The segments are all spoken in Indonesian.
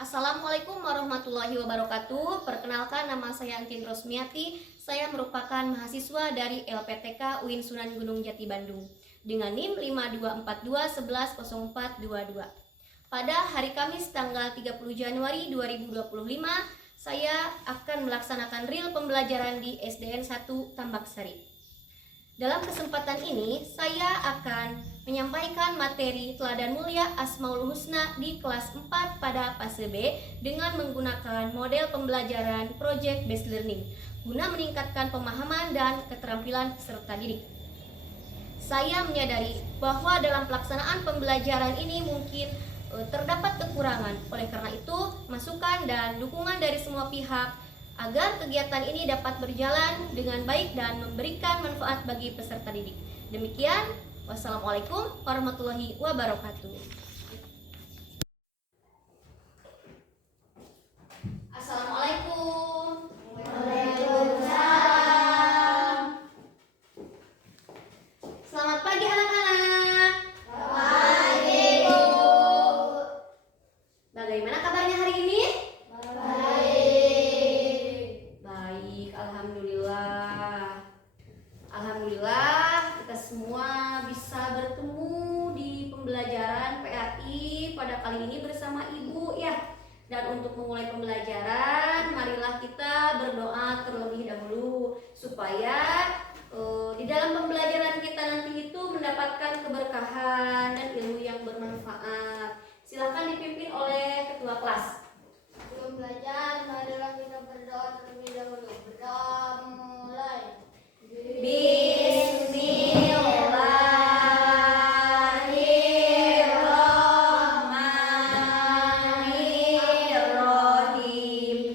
Assalamualaikum warahmatullahi wabarakatuh. Perkenalkan, nama saya Antin Rosmiati. Saya merupakan mahasiswa dari LPTK UIN Sunan Gunung Jati Bandung dengan NIM 5242110422. Pada hari Kamis tanggal 30 Januari 2025, saya akan melaksanakan real pembelajaran di SDN 1 Tambak Sari. Dalam kesempatan ini, saya akan menyampaikan materi Teladan Mulia Asmaul Husna di kelas 4 pada fase B dengan menggunakan model pembelajaran Project Based Learning guna meningkatkan pemahaman dan keterampilan peserta didik. Saya menyadari bahwa dalam pelaksanaan pembelajaran ini mungkin terdapat kekurangan. Oleh karena itu, masukan dan dukungan dari semua pihak agar kegiatan ini dapat berjalan dengan baik dan memberikan manfaat bagi peserta didik. Demikian, wassalamualaikum warahmatullahi wabarakatuh. Assalamualaikum. Waalaikumsalam. Selamat pagi anak-anak. Pagi, Bu. Bagaimana kabarnya hari ini? Baik. Baik, alhamdulillah. Alhamdulillah kita semua bisa bertemu di pembelajaran PAI pada kali ini bersama Ibu ya. Dan untuk memulai pembelajaran, marilah kita berdoa terlebih dahulu supaya di dalam pembelajaran kita nanti itu mendapatkan keberkahan dan ilmu yang bermanfaat. Silakan dipimpin oleh ketua kelas. Sebelum belajar, marilah kita berdoa terlebih dahulu. Berdoa mulai. Bismillahirrahmanirrahim.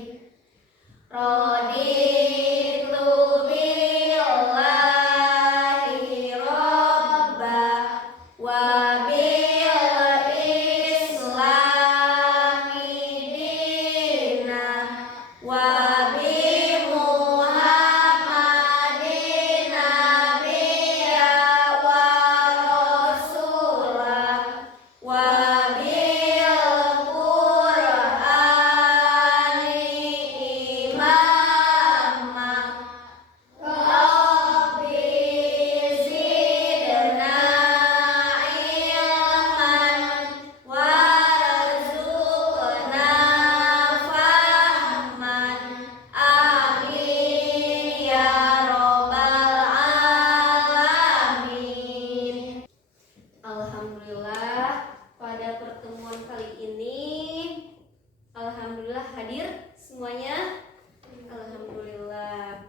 Raditu billahi robba wa bil islami dina wa bi Muhammadin nabiyya wa rasulah wa bil Qur'ani imama. Rabbi zidna ilman warzuqna fahman. Amin ya robbal alamin. Alhamdulillah, pada pertemuan kali ini alhamdulillah hadir semuanya. Alhamdulillah.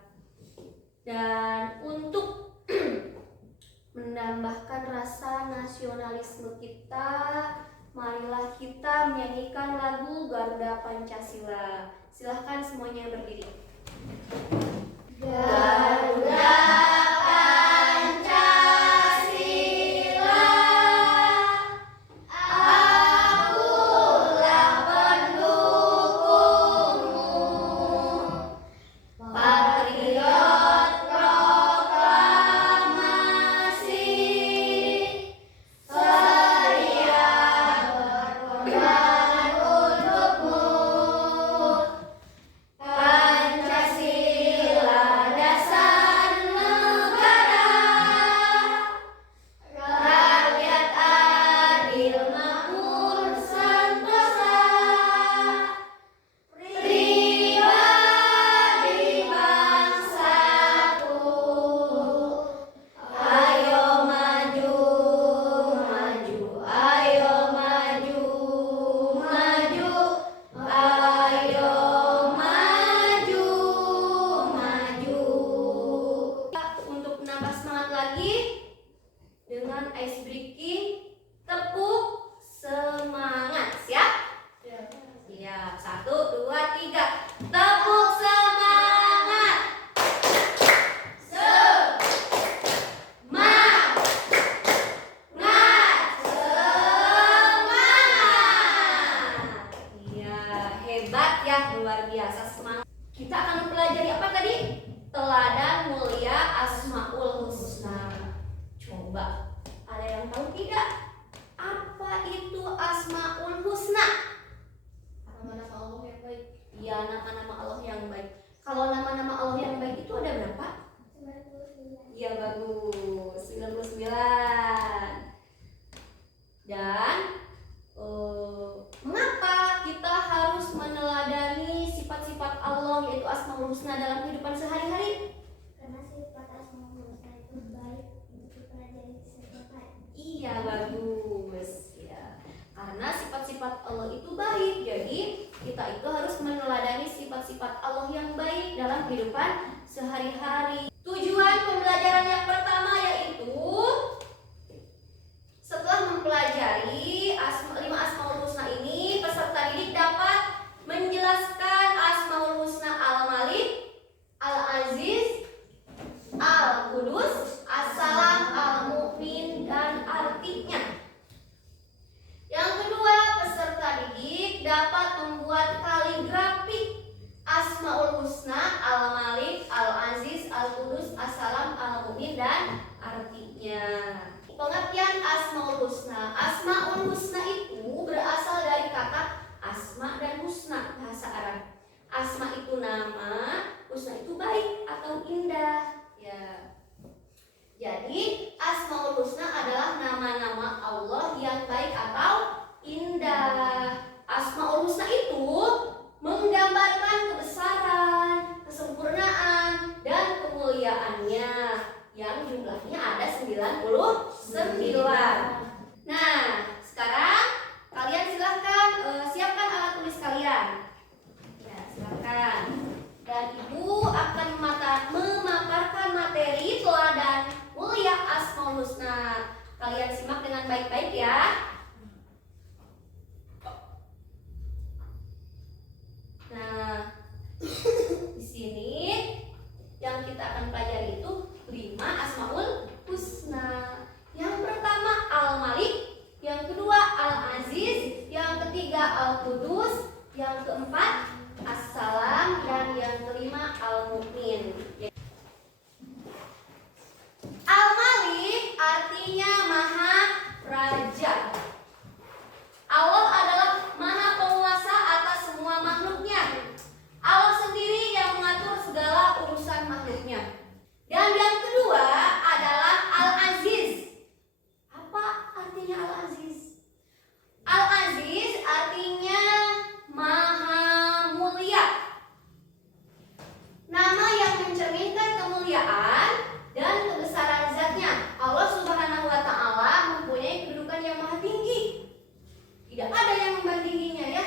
Dan untuk menambahkan rasa nasionalisme kita, marilah kita menyanyikan lagu Garuda Pancasila. Silahkan semuanya berdiri. Garuda Pancasila, akulah pendukungmu. Patriot proklamasi, sedia berkorban untukmu. Pancasila dasar negara, rakyat adil makmur sentosa. Pribadi bangsaku, ayo maju, maju, ayo maju, maju, ayo maju, maju. Untuk menambah semangat lagi dengan ice breaking, tepuk semangat. Siap? Siap. 1, 2, 3. Tepuk semangat. Semangat. Semangat. Iya, hebat ya, luar biasa semangat. Kita akan mempelajari apa tadi? Teladan Mulia Asmaul Husna. Coba, ada yang tahu tidak? Apa itu Asmaul Husna? Ya, nama-nama Allah yang baik. Kalau nama-nama Allah yang baik itu ada berapa? 99. Iya, bagus. 99. Dan mengapa kita harus meneladani sifat-sifat Allah yaitu Asmaul Husna dalam kehidupan sehari-hari? Karena sifat Asmaul Husna itu baik untuk dipelajari setiap hari. Iya, bagus. Ya. Karena sifat-sifat Allah itu baik, jadi kita itu harus meneladani sifat-sifat Allah yang baik dalam kehidupan sehari-hari. Tujuan pembelajaran yang pertama yaitu setelah mempelajari 5 Asmaul Husna ini, peserta didik dapat menjelaskan Asmaul Husna Al-Malik, Al-Aziz, Al-Qudus, As-Salam, Al-Mu'min, dan artinya. Yang kedua, peserta didik dapat membuat kaligrafi Asmaul Husna Al-Malik, Al-Aziz, Al-Qudus, As-Salam, Al-Mu'min, dan artinya. Pengertian Asmaul Husna. Asmaul Husna itu berasal dari kata asma dan husna, bahasa Arab. Asma itu nama, husna itu baik atau indah. Ya. Jadi Asmaul Husna adalah nama-nama Allah yang baik atau indah. Asmaul Husna itu menggambarkan kebesaran, kesempurnaan, dan kemuliaannya yang jumlahnya ada 99. Nah, sekarang kalian silahkan siapkan alat tulis kalian. Ya, silahkan. Dan ibu akan memaparkan materi teladan mulia Asmaul Husna. Kalian simak dengan baik-baik ya. Nah, di sini yang kita akan pelajari itu 5 Asmaul Husna. Yang pertama Al-Malik, yang kedua Al-Aziz, yang ketiga Al-Qudus, yang keempat As-Salam, dan yang kelima Al-Mu'min. Al-Malik artinya Maha Raja. Allah adalah Maha Penguasa atas semua makhluknya. Allah sendiri yang mengatur segala urusan makhluknya. Dan yang kedua adalah Al-Aziz. Apa artinya Al-Aziz? Al-Aziz artinya Maha Mulia. Nama yang mencerminkan kemuliaan dan kebesaran zatnya. Allah Subhanahu wa Ta'ala mempunyai kedudukan yang maha tinggi. Tidak ada yang membandinginya ya.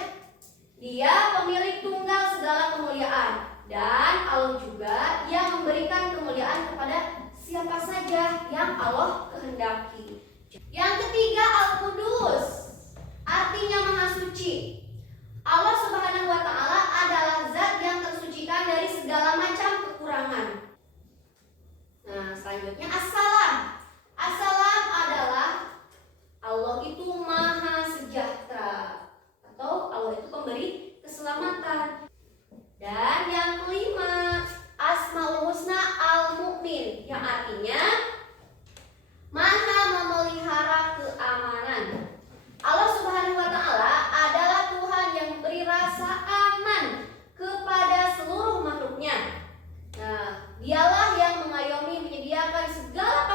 Dia pemilik tunggal segala kemuliaan. Dan Allah juga yang memberikan kemuliaan kepada siapa saja yang Allah kehendaki. Yang ketiga Al-Qudus, artinya Maha Suci. Allah Subhanahu wa Ta'ala adalah zat yang tersucikan dari segala macam kekurangan. Nah, selanjutnya As-Salam. As-Salam adalah Allah itu Maha Sejahtera, atau Allah itu pemberi keselamatan. Dan yang kelima Asmaul Husna Al-Mu'min, yang artinya Maha memelihara keamanan. Allah Subhanahu wa Ta'ala adalah Tuhan yang memberi rasa aman kepada seluruh makhluknya. Nah, dialah yang mengayomi menyediakan segala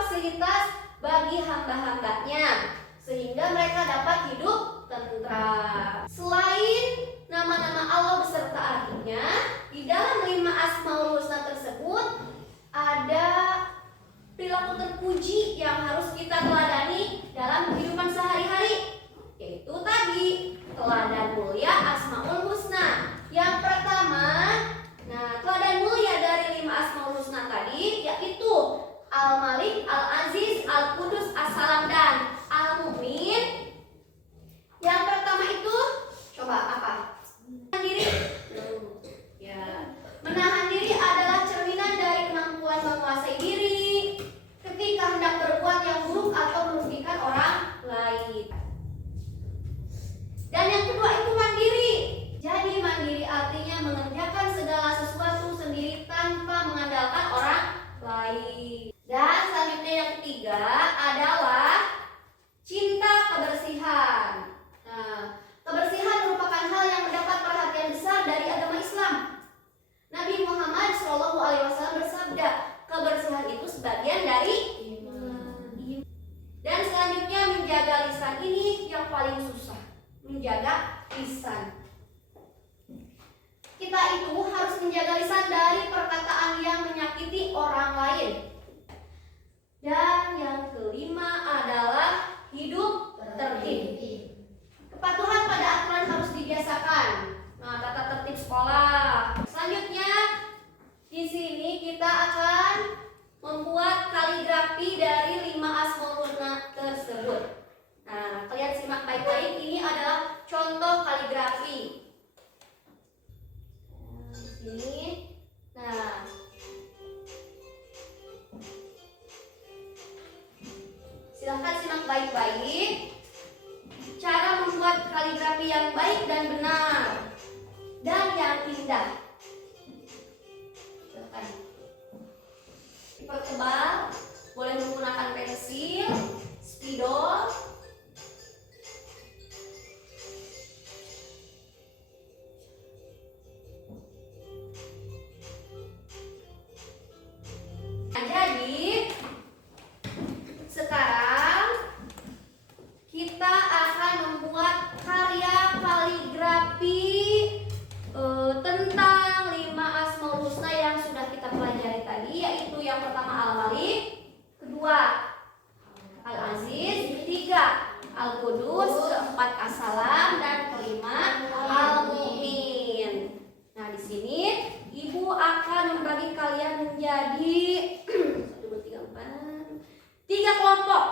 menjaga lisan. Kita itu harus menjaga lisan dari perkataan yang menyakiti orang lain. Dan yang kelima adalah hidup tertib. Kepatuhan pada aturan harus dibiasakan. Nah, tata tertib sekolah. Selanjutnya, di sini kita akan membuat kaligrafi dari 5 asmaul husna tersebut. Nah, kalian simak baik-baik. Ini adalah contoh kaligrafi. Ini, nah, silahkan simak baik-baik cara membuat kaligrafi yang baik dan benar dan yang indah. Silahkan dipertebal, boleh menggunakan pensil, spidol. Jadi sekarang kita akan membuat karya kaligrafi tentang 5 asmaul husna yang sudah kita pelajari tadi, yaitu yang pertama Al-Malik, kedua Al-Aziz, ketiga Al-Qudus, keempat As-Salam, dan kelima Al-Mu'min. Nah, di sini Ibu akan membagi kalian menjadi 1, 2, 3, 4, 3 kelompok.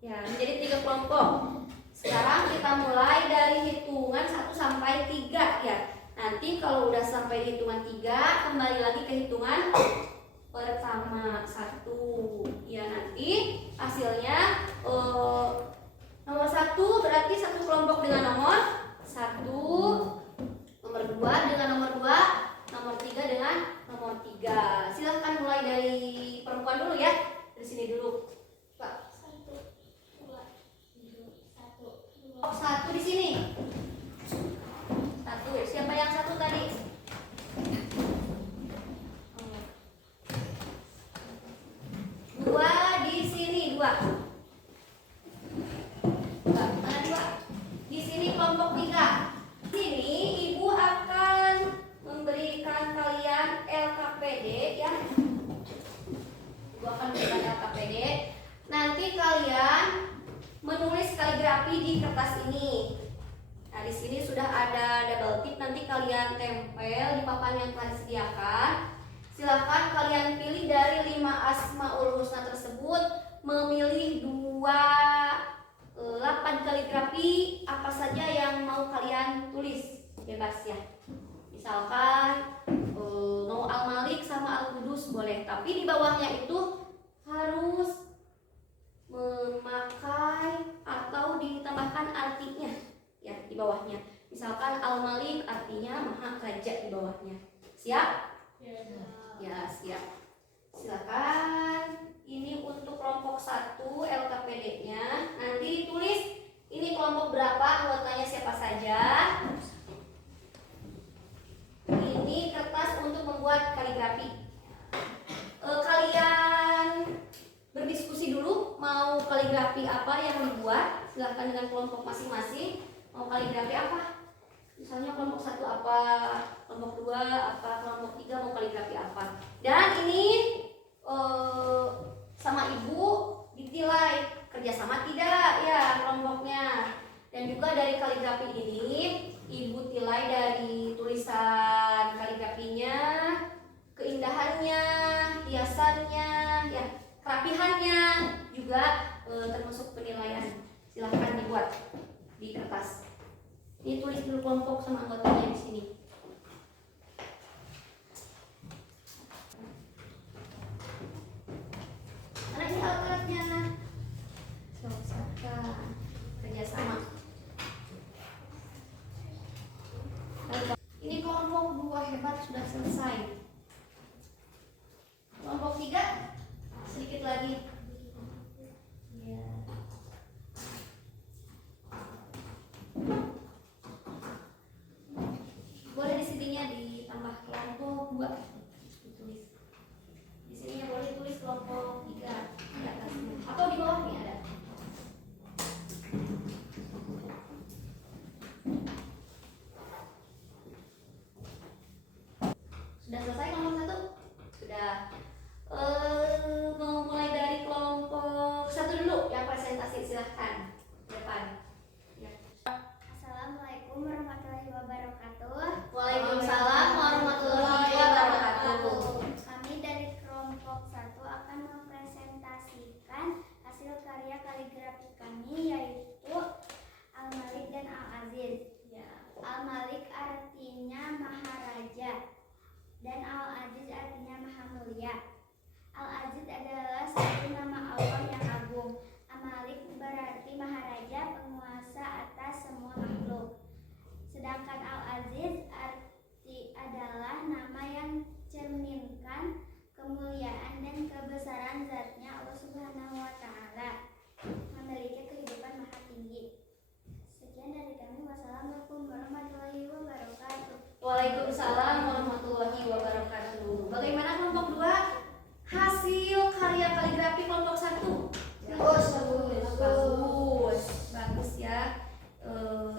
Ya, menjadi 3 kelompok. Sekarang kita mulai dari hitungan 1 sampai 3 ya. Nanti kalau udah sampai hitungan 3, kembali lagi ke hitungan pertama 1. Ya, nanti hasilnya nomor 1 berarti 1 kelompok dengan nomor 1, nomor 2 dengan nomor 2, nomor 3 dengan nomor 3. Silahkan mulai dari perempuan dulu ya. Dari sini dulu. Pak. 1 di sini. 1. Siapa yang 1 tadi? 2 di sini, 2. Mana 2? Di sini kelompok 3. Sini Ibu akan memberikan kalian LKPD ya. Ibu akan memberikan LKPD. Nanti kalian menulis kaligrafi di kertas ini. Nah, di sini sudah ada double tip, nanti kalian tempel di papan yang telah disediakan. Silakan kalian pilih dari 5 asmaul husna tersebut, memilih 8 kaligrafi apa saja yang mau kalian tulis, bebas ya. Misalkan mau Al-Malik sama Al-Qudus boleh, tapi di bawahnya itu harus memakai atau ditambahkan artinya ya di bawahnya. Misalkan Al-Malik artinya Maha Raja di bawahnya. Siap? Ya, siap. Silakan. Ini untuk kelompok 1 LKPD-nya. Nanti ditulis ini kelompok berapa, anggotanya siapa saja. Ini kertas untuk membuat kaligrafi. Kalian berdiskusi dulu mau kaligrafi apa yang dibuat. Silahkan dengan kelompok masing-masing. Mau kaligrafi apa? Misalnya kelompok 1 apa, kelompok 2 apa, kelompok 3 mau kaligrafi apa. Dan ini sama Ibu ditilai kerjasama tidak ya kelompoknya. Dan juga dari kaligrafi ini Ibu tilai dari tulisan kaligrafinya, keindahannya, hiasannya, ya kerapihannya juga termasuk penilaian. Silahkan dibuat di kertas. Ini tulis dulu kelompok sama anggotanya di sini. Mana ini alat-alatnya? Usahakan kerjasama. Ini kelompok 2 hebat sudah selesai. Kelompok 3 sedikit lagi. Ya. Maharaja, penguasa atas semua makhluk. Sedangkan Al-Aziz arti adalah nama yang cerminkan kemuliaan dan kebesaran zatnya Allah Subhanahu wa Ta'ala, memiliki kehidupan maha tinggi. Sekian dari kami. Wassalamualaikum warahmatullahi wabarakatuh. Waalaikumsalam warahmatullahi wabarakatuh. Bagaimana kelompok 2? Hasil karya kaligrafi kelompok 1? Bagus ya.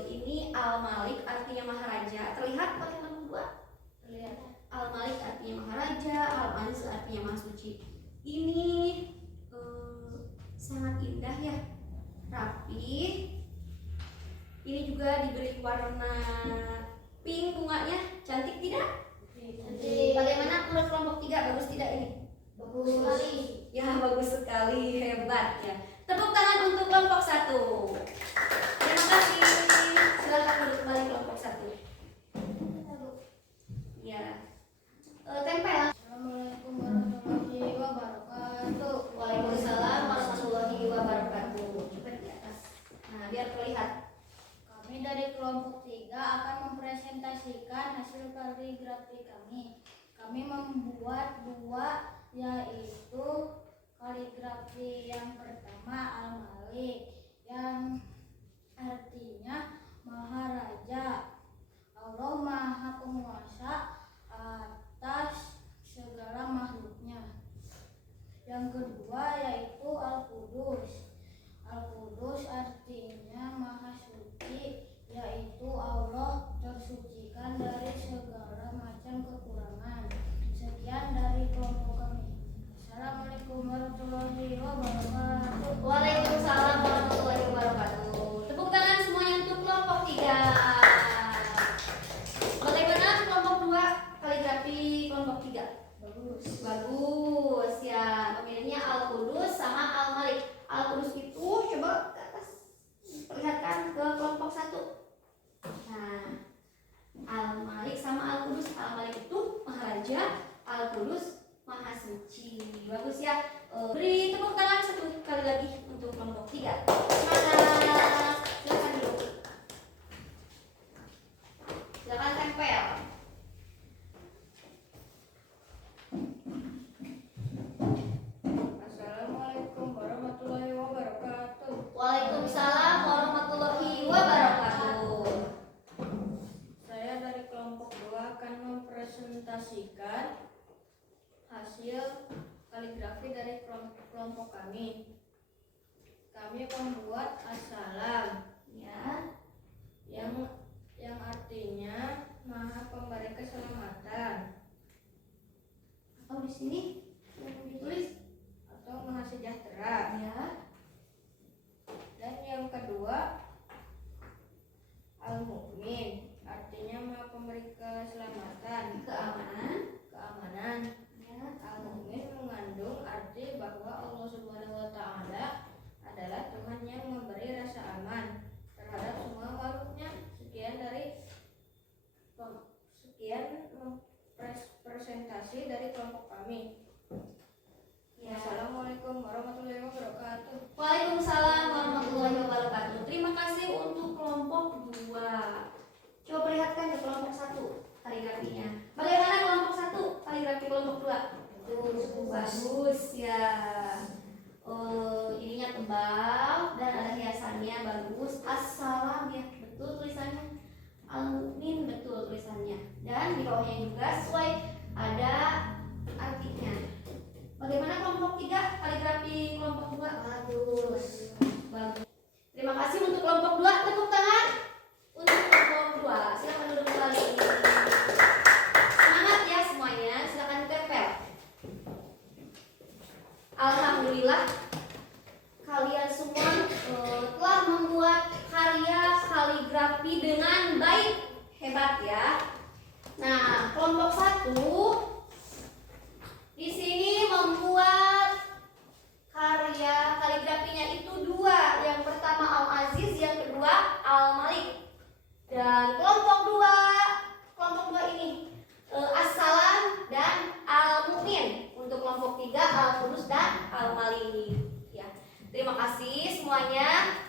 Ini Al-Malik artinya maharaja. Terlihat pada kelompok 2? Terlihat. Al-Malik artinya maharaja, Al-Aziz artinya maha suci. Ini sangat indah ya, rapi. Ini juga diberi warna pink bunganya, cantik tidak? Cantik. Bagaimana menurut kelompok 3? Bagus tidak ini? Bagus sekali. Ya, bagus sekali, hebat ya. Tepuk tangan untuk kelompok 1. Terima kasih. Silakan duduk kembali kelompok 1. Ya. Tempel. Assalamualaikum warahmatullahi wabarakatuh. Waalaikumsalam warahmatullahi wabarakatuh. Coba di atas. Nah, biar terlihat. Kami dari kelompok 3 akan mempresentasikan hasil kaligrafi kami. Kami membuat 2, yaitu kaligrafi yang pertama Al-Malik, yang artinya Maharaja. Allah Maha Penguasa atas segala makhluknya. Yang kedua yaitu Al-Qudus. Al-Qudus artinya Maha Suci, yaitu Allah tersucikan dari segala macam kekurangan. Sekian dari kelompok kami. Assalamualaikum warahmatullahi wabarakatuh. Waalaikumsalam warahmatullahi wabarakatuh. Tepuk tangan semuanya untuk kelompok 3. Bagaimana kelompok 2 kaligrafi kelompok 3? Bagus ya. Pemilihnya Al-Qudus sama Al-Malik. Al-Qudus itu coba ke atas, perlihatkan ke kelompok 1. Nah, Al-Malik sama Al-Qudus. Al-Malik itu maharaja, Al-Qudus maha suci. Bagus ya. Beri tepuk tangan 1 kali lagi untuk kelompok 3. Semangat. Silakan duduk. Silakan tempel. Assalamualaikum warahmatullahi wabarakatuh. Waalaikumsalam warahmatullahi wabarakatuh. Saya dari kelompok 2 akan mempresentasikan hasil kaligrafi dari kelompok kami. Kami membuat As-Salam, Ya. yang artinya Maha Pemberi Keselamatan, Atau di sini ditulis atau Maha Sejahtera. ya. Dan yang kedua Al-Mu'min, artinya Maha Pemberi Keselamatan, keamanan. Ya. Al-Mu'min mengandung arti bahwa Allah Subhanahu wa Ta'ala adalah Tuhan yang memberi rasa aman terhadap semua makhluknya. Sekian presentasi dari kelompok kami. Ya. Assalamualaikum warahmatullahi wabarakatuh. Waalaikumsalam warahmatullahi wabarakatuh. Terima kasih untuk kelompok 2. Coba perlihatkan ke kelompok 1 kaligrafinya. Bagaimana kelompok 1 kaligrafi kelompok 2? Bagus ya. Ininya tebal dan ada hiasannya bagus. As-Salam ya, betul tulisannya. Al-Mu'min betul tulisannya. Dan di bawahnya juga sesuai ada artinya. Bagaimana kelompok 3 kaligrafi kelompok 2? Bagus. Terima kasih untuk kelompok 2. Tepuk tangan untuk kelompok 2. Silakan duduk kembali. Semangat ya semuanya. Silakan tempel. Alhamdulillah kalian semua telah membuat karya kaligrafi dengan baik, hebat ya. Nah, kelompok 1 di sini membuat karya kaligrafinya itu 2. Yang pertama Al-Aziz, yang kedua Al-Malik. Dan kelompok 2 ini As-Salam dan Al-Mu'min. Untuk kelompok 3 Al-Qudus dan Al-Malik. Ya. Terima kasih semuanya.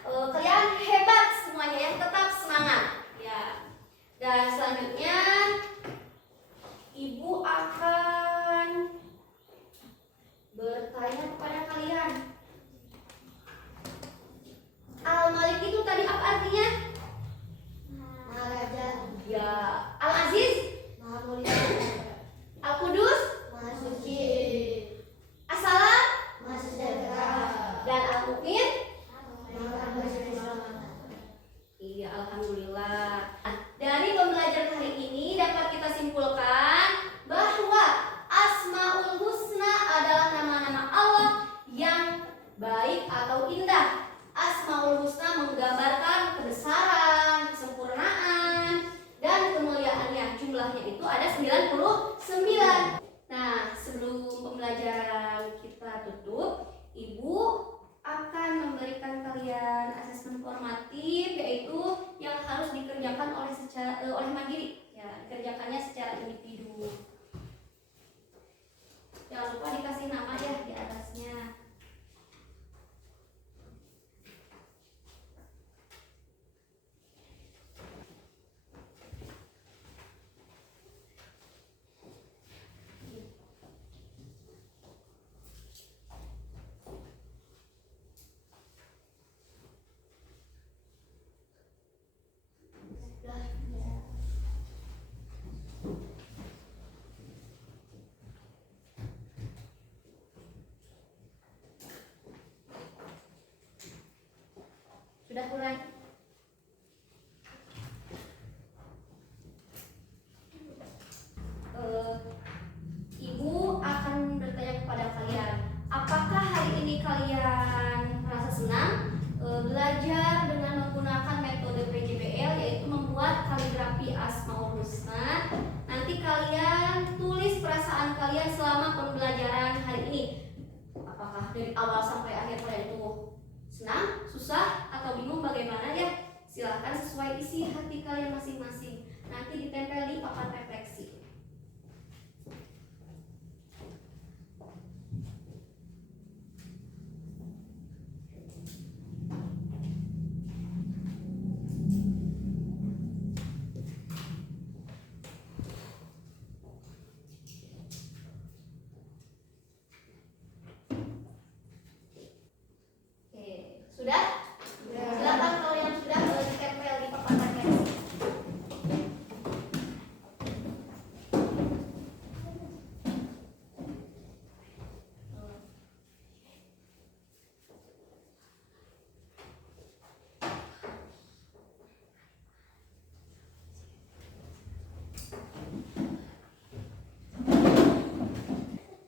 informatif, yaitu yang harus dikerjakan oleh mandiri, ya, dikerjakannya secara individu. Jangan lupa dikasih nama ya di atasnya. Sudah kurang? Ibu akan bertanya kepada kalian, apakah hari ini kalian merasa senang belajar dengan menggunakan metode PJBL, yaitu membuat kaligrafi Asmaul Husna? Nanti kalian tulis perasaan kalian selama pembelajaran hari ini. Apakah dari awal sampai akhir kalian itu senang, susah, atau bingung, bagaimana ya? Silahkan sesuai isi hati kalian masing-masing. Nanti ditempel di papan refleksi. Sudah? Silakan kalau yang sudah ditempel di papan refleksi.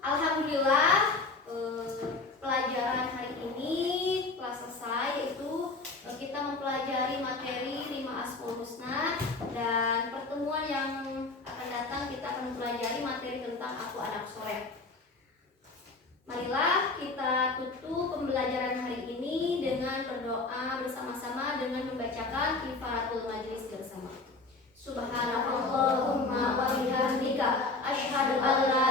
Alhamdulillah, pelajaran hari ini telah selesai, yaitu kita mempelajari materi 5 Asmaul Husna, dan pertemuan yang akan datang kita akan mempelajari materi tentang Aku Anak Soleh. Marilah kita tutup pembelajaran hari ini dengan berdoa bersama-sama dengan membacakan kifaratul majlis bersama. Subhanallahumma wa bihamdika asyhadu an la